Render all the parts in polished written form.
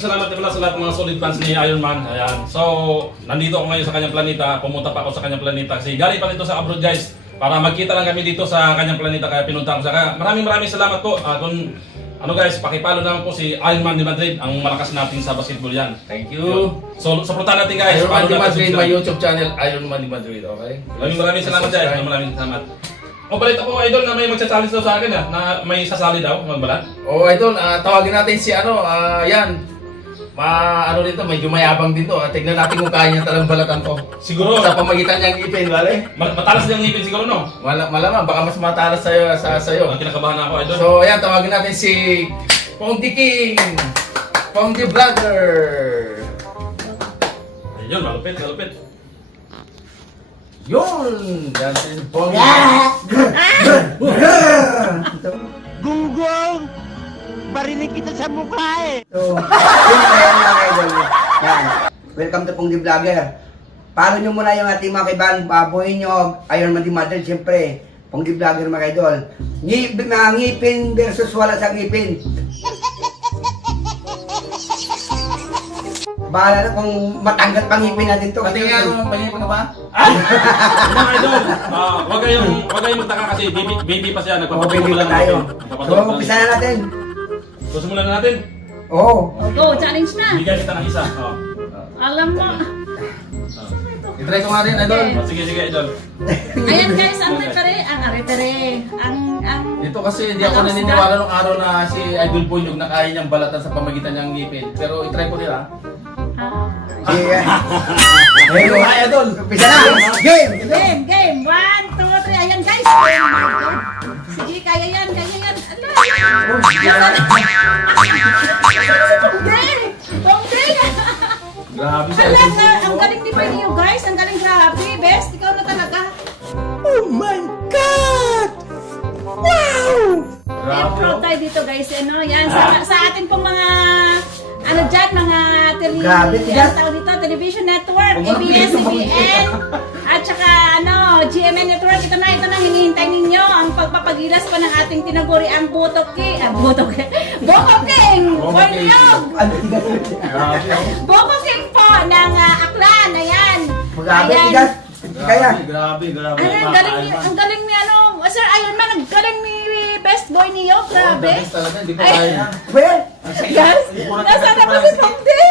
Salamat din pala sa lahat ng mga solid fans ni Iron Man. Ayan. So, nandito ako ngayon sa kanyang planeta. Pumunta pa ako sa kanyang planeta kasi galing pa dito sa abroad, guys. Para magkita lang kami dito sa kanyang planeta kaya pinunta ko siya. Maraming salamat po. Kung ano guys, pakipalo naman po si Iron Man de Madrid, ang malakas natin sa basketball yan. Thank you. So, supportan natin guys. Iron Man de Follow natin, Madrid, my subscribe. YouTube channel, Iron Man de Madrid, okay? Maraming salamat guys. Maraming salamat. O, balita ko idol na may magsa-challenge daw sa akin na may sasali daw, magbalat. Oh, idol, tawagin natin si yan. Ano dito, medyo mayabang dito. Tignan natin kung kaya niya talang balatan to. Siguro, Sa pamagitan niyang ipin, wale? matalas niyang ngipin siguro, no? Malamang, baka mas matalas sa'yo. Kinakabahan ako idol. So, ayan, tawagin natin si Pongdi King. Pongdi Brother. Ayun, malupit. Yun! Yan si Pongdi. Gunggong! Barinig kita sa mukha eh! So, yun kaya mga idol. Yan. Welcome to Pongdi Vlogger. Paro nyo muna yung ating mga kaibahan. Babuhin nyo, Iron Man de Madrid, siyempre. Pongdi Vlogger mga idol. Mga ngipin versus wala sa ngipin. Bahala na kung matanggal pang ngipin natin to. Pati nga, pahingin pa ba? Mga idol, wag kayong magtaka kasi baby pa siya. Baby pa tayo. So, umpisa na natin. So, simulan na natin. Oo. Go, challenge na. Bigyan kita ng isa. Alam mo. I-try ko nga rin, idol. Sige, idol. Ayan guys, ang retere. Dito kasi hindi ako naniniwala nung araw na si Idol Punyog na kaya niyang balatan sa pamagitan niyang ngipin. Pero i-try ko nila. Sige. Hello, hi, Idol! Umpisa na. Game! Game. 1, 2, 3. Ayan guys. Oh my God. Sige, kaya yan. Pongdi! Grabe siya. Talaga, ang galing ni Pwede you guys. Ang galing, grabe. Best, ikaw na talaga. Oh my God! Wow! Ayan, proud tayo dito guys. Ano, yan, sa ating pong mga mga Grabe, tigas. television network, ABS-CBN, at saka GMN network. Ito na, hinihintay ninyo ang pagpapagilas pa ng ating tinaguri ang Boko King! Bornyog! Boko King po ng Aklan, ayan. Grabe, tigas. Kaya. Grabe. Ang galing ni Sir Iron Man, ang galing ni best boy niyo, grabe. Best talaga, hindi ko kaya. Well, Yes! Nasaan ako si Pongdi?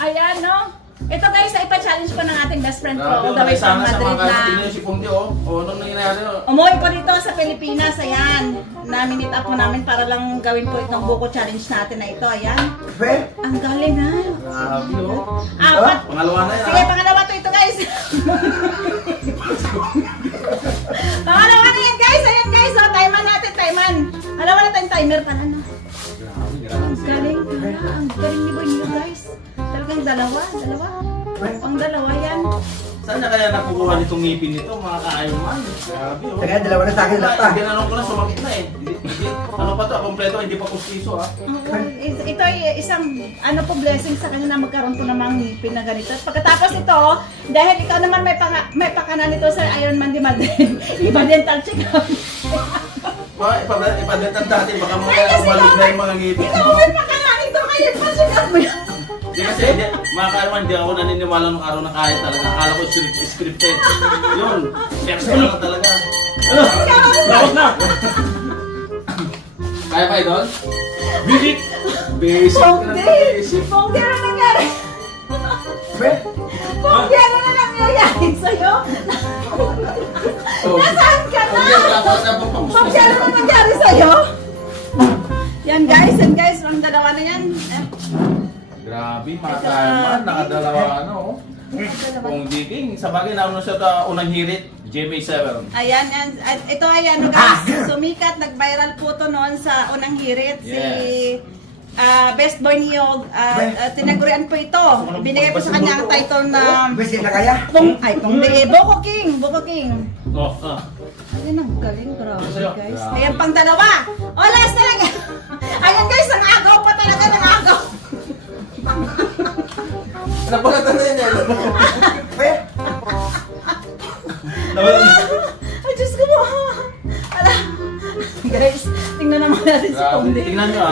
Ayan, no? Ito guys, ipa-challenge ko ng ating best friend ko. All the way from Sana sa Madrid mga na katinig si Pongdi, anong nangyayari? umuwi po dito sa Pilipinas. Ayan. Na-meet up po namin para lang gawin po itong buko challenge natin na ito. Ayan. well. Ang galing ha. Grabe, Apat. Pangalawa na yan. Sige, pangalawa to ito guys. Pangalawa na yan guys. Ayan guys. So, timean natin. Alam na tayong timer pala na. Ang galing. Ang galing ni Boy niyo guys. Talagang dalawa. Ang dalawa yan. Saan na kaya nakukuha nitong ngipin nito, mga ka-Iron Man? Grabe, Kaya dalawa na sa akin lahat pa. Ginanong ko na, sumakit na eh. Ano pa to, kompleto, hindi pa kustiso Ito ay isang po blessing sa kanya na magkaroon po ng mga ngipin na ganito. At pagkatapos ito, dahil ikaw naman may pakanan nito sa Iron Man de Madrid, iba dental check-up. Ipadentan dati, baka mga balik na yung mga ngipin. Ikaw may pakanan ito, kaya pa check-up mo yan. Hindi kasi, mga ka-Iron Man, hindi ako naniniwala nung araw na kaya talaga. Akala ko scripted. Yun, personal talaga. Laos na! Kaya pa, Idol? Visit! Basic na basic. Pongdi, ano nangyari? Well, Pongdi, ano na nangyayari sa'yo? Oh. Nasaan ka na? Pag Pongdi, ano na nangyari sa'yo? Yan guys, ang dalawa na yan. Grabe, mga ka-Iron Man, nakadalawa Kung diking, sa bagay na siya ta unang hirit, GMA7. Ayan, ito ay guys, sumikat, nag-viral po to noon sa unang hirit. Si Best Boy Niyog, tinagurian po ito. Binigay po sa kanya ang title na best na kaya. Boko King. Ayun, ang galing, grabe Sa'yo. guys. Ayan, pang dalawa. Last talaga. Ayan guys, ang agaw pa talaga ng agaw. Napagatan na yan. Well, Ay, Diyos ko mo. Ala. Guys, tingnan naman natin si Tingnan nyo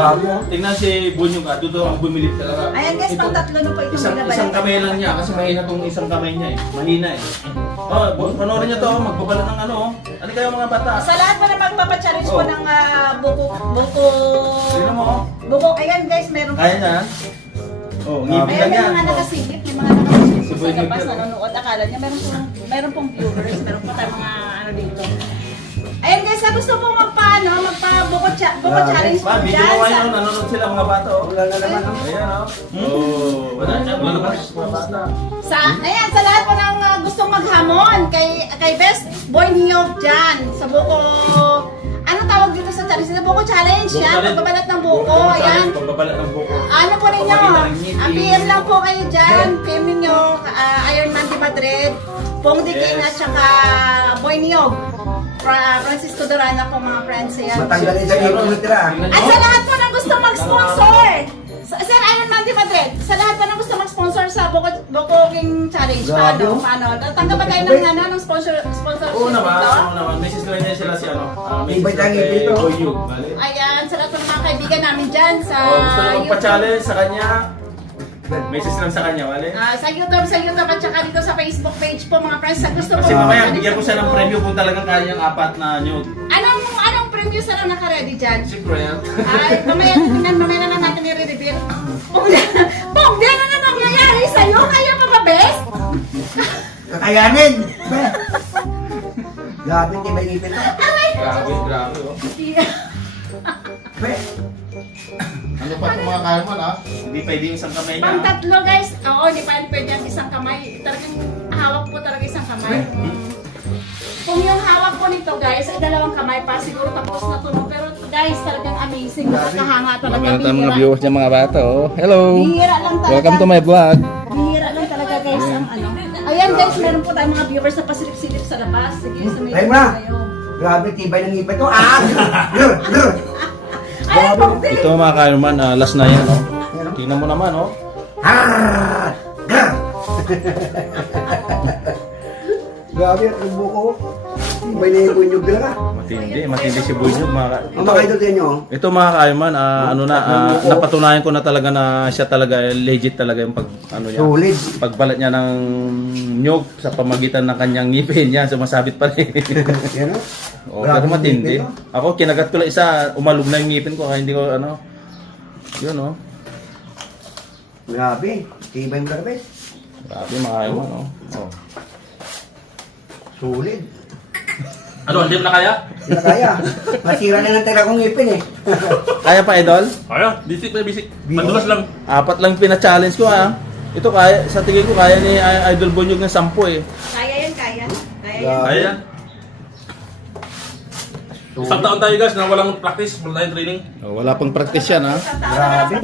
tingnan si Bunyog doon ang bumilip talaga. Ayan guys, pang tatlo na po itong binabayan. Isang kamay lang niya kasi mahina tong isang kamay niya eh. Mahina eh. Panoorin niyo to, magbabalot ng ano. Ano kayo mga bata? Sa lahat po na magpapachallenge po ng Sino mo? buko. Ayan guys, meron po. Kaya niya? Oh, ngipin Ayan, lang may yan. mga nakasilip, may mga nakasilip po sa Subuhin labas, nyo. nanonood. Akala niya, meron pong viewers, meron po tayong mga ano dito. Ayan guys, sa gusto pong magpa-buko challenge po Ba, video dyan. mo ngayon, nanonood sila mga bata oh. Wala na naman. Ayan oh. Oh, wala na mga bata. Ayan, sa lahat po ng gustong maghamon kay Best Boy Niyog dyan, sa buko. Ano tawag dito sa challenge? Sa buko challenge yan, pagbabalat ng buko. Ayan. Pagbabalat ng buko. Ano po ninyo? Ang PM lang po kayo dyan. PM ninyo, Iron Man de Madrid, Pong de King at saka Boy Niyog. Francisco Dorana po mga friends yan. Matanggalin sa iyo kung tira. At sa lahat po ng gusto mag-sponsor, Sir Iron Man de Madrid, sa lahat po ng gusto mag-sponsor sa Buko King Challenge, paano? Tanggap ba tayo ng sponsorship Oo dito? naman. Message lang niya sila si ano. Iba'y tangi dito. Bunyog, bali. Ayan, sa lahat po ng mga kaibigan namin dyan sa Gusto nyo magpa-challenge sa kanya? Message lang sa kanya, wale? sa YouTube at saka dito sa Facebook page po mga friends. Sa gusto Kasi po. mamaya, bigyan ko siya ng premyo kung talagang kaya niyang 4 na nyug. Anong preview sa lang naka-ready dyan? Siyempre yan. Ay, mamaya na lang natin i-reveal. Pong, di ano na nangyayari sa'yo? Kaya pa ba, best? Kakayanin! Grabe, di ba ngipin to? Grabe oh. Be, Ano pa itong mga kaya mo ha? Hindi pwede yung isang kamay niya. Pang tatlo guys, oo, hindi pa pwede ang isang kamay. Talagang hawak po talaga isang kamay. Kung yung hawak po nito guys, ay dalawang kamay pa, siguro tapos na to. Pero guys, talagang amazing. Nakakahanga talaga. niya mga bata oh. Hello! Bihira lang talaga. vlog. Bihira lang talaga guys ang ano. Ayan guys, meron po tayong mga viewers na pasilip-silip sa labas. Sige, sa may Ay, ma! kayo. grabe, tibay ng ngipin to. Ay, Pong, di. Ito mga kaya naman, last na yan oh. Tingnan mo naman oh. Grabe, ang buko. Tibay na yung bunyog talaga. Matindi si Bunyog mga Ang mga idol din nyo, Ito mga kayman, napatunayan ko na talaga na siya talaga legit talaga yung niya. solid. Pagbalat niya ng nyog sa pamagitan ng kanyang ngipin niya, sumasabit pa rin. Yan o. Oh, pero matindi. Ako kinagat ko lang isa, umalog na yung ngipin ko kaya hindi ko Yun oh. Grabe, tibay mo talaga, bes. Grabe mga kayman oh. Solid. Ano, hindi mo na kaya? Hindi na kaya. Masira na ng tira kong ngipin eh. Kaya pa idol? Kaya, bisik pa bisik. Madulas lang. 4 lang pina-challenge ko ha. Ito kaya, sa tingin ko kaya ni Idol Bunyog ng 10 eh. Kaya yan, kaya. Kaya yan. Grabe. Kaya yan. Isang taon tayo guys na walang practice, wala tayong training. Oh, wala pang practice yan ha. Grabe.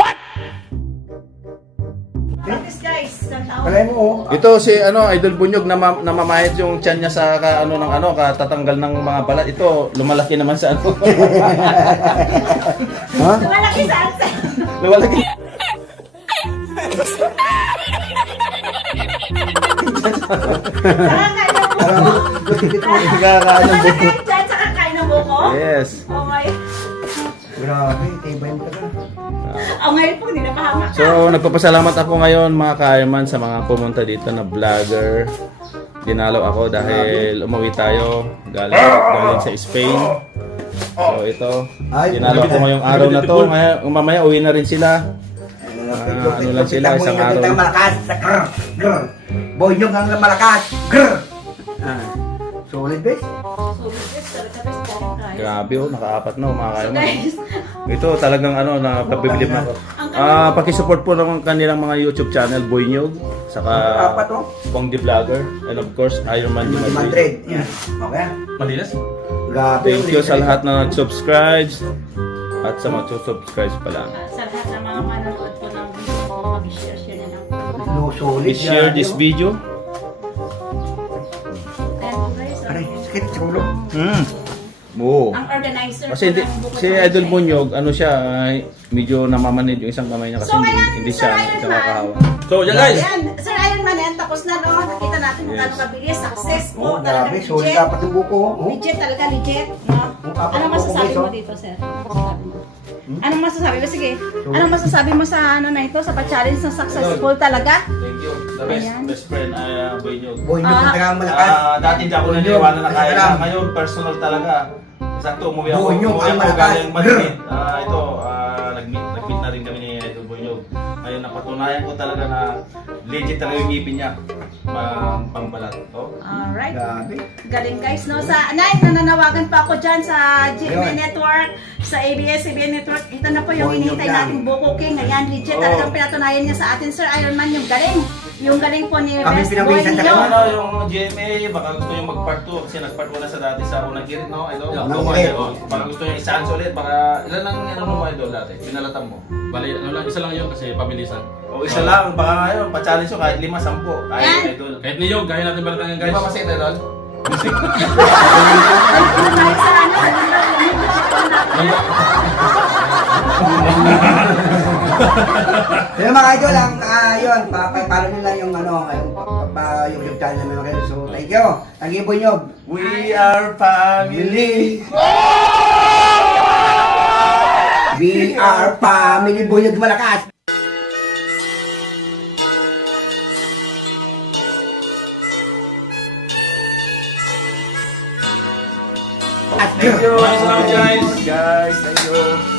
Practice guys, isang taon. Kalay mo oh. Ito si Idol Bunyog namamahit yung tiyan niya sa katatanggal ng mga balat. Ito lumalaki naman sa Ha? Malaki sa alsa. lumalaki. Nakakain ng buko. Nakakaano Malaki buko. dyan sa kakain ng buko. Yes. Oh my. Grabe, tibay mo talaga. Oh, ngayon po, hindi na pahamak. So nagpapasalamat ako ngayon mga kayaman sa mga pumunta dito na vlogger. Dinalaw ako dahil umuwi tayo galing sa Spain. So ito, dinalaw ko ngayong araw na to. Mamaya uwi na rin sila. Ano lang sila, isang araw. Kita malakas. Grr. Boyong ang malakas. Grr. Solid, bes. So, guys, talaga best galing tayo. Grabe oh, naka-4 na mga So kayaman. guys, Ito talagang napabibilib na ako. Paki-support po ng kanilang mga YouTube channel, Bunyog, saka Apat oh. Pong the Vlogger, and of course, Iron Man de Madrid. Madrid. Yan. Okay. Malinis? Grabe. Thank you sa lahat na nag-subscribe at sa mga subscribe pa lang. sa lahat ng mga manonood po ng video ko, mag-share na lang. No, solid. Please share this video. Ayan po guys, Aray, sakit sa ulo. Oo. ang organizer Kasi po ng buko si challenge. Idol Bunyog, siya, medyo namamanid yung isang kamay niya kasi So, ngayon, hindi Sir siya Iron Man. nakakahawa. So, yan guys. Ayan, Sir Iron Man yan, tapos na no, nakita natin kung Yes. gaano kabilis, success po, Oh, talaga grabe. Solid legit. apat yung buko. Oh. Legit talaga, legit. No? apat Ano na masasabi buko, mo guys, dito, sir? Ano masasabi mo? Anong masasabi mo? Sige. Anong masasabi mo sa ano na ito? Sa pa-challenge na successful talaga? Thank you. The best, Ayan. best friend, Boy Nyog. Boy, nyo po talaga malakas. Dati hindi ako Boy Nyog, naniniwala na kaya alam. na. Ngayon, personal talaga. Sakto, umuwi ako. Boy Nyog, Umuwi ang ako malakas. galing Madrid. Ito, nag-meet na rin kami ni Idol Boy Nyog. Ngayon, napatunayan ko talaga na legit talaga yung ngipin niya. Pangbalat. Oh. Alright. Grabe. Galing guys, no? Sa nananawagan pa ako dyan sa GMA Ayun. Network, sa ABS-CBN Network. Ito na po yung Boy, hinihintay yun lang. nating Buko King. Ayan, legit. Oh. Talagang pinatunayan niya sa atin, Sir Iron Man, yung galing. Yung galing po ni Kami Best Boy pinawisan Nyo. talaga. Yung GMA, baka gusto yung mag-part 2 kasi nag-part 1 na sa dati sa unang girit, no? Idol? Yeah, Ano mo, unang Idol? Baka gusto yung i-chance ulit, baka ilan lang ano mo, Idol, dati? Pinalatan mo? Bali, ano lang, isa lang yun kasi pabilisan. O isa lang, baka ngayon, pa-challenge nyo kahit 5-10. Kahit Yan. Idol. Kahit niyog, kaya natin balatan yan Di guys. ba kasi Idol? Ay, sa ano, Pero mga idol, yun, follow nyo lang yung yung YouTube channel namin mga idol. So, thank you. Thank you, Boy Nyog. We are family. We are family, Boy Nyog malakas. Thank you. Maraming salamat, guys. Guys, thank you.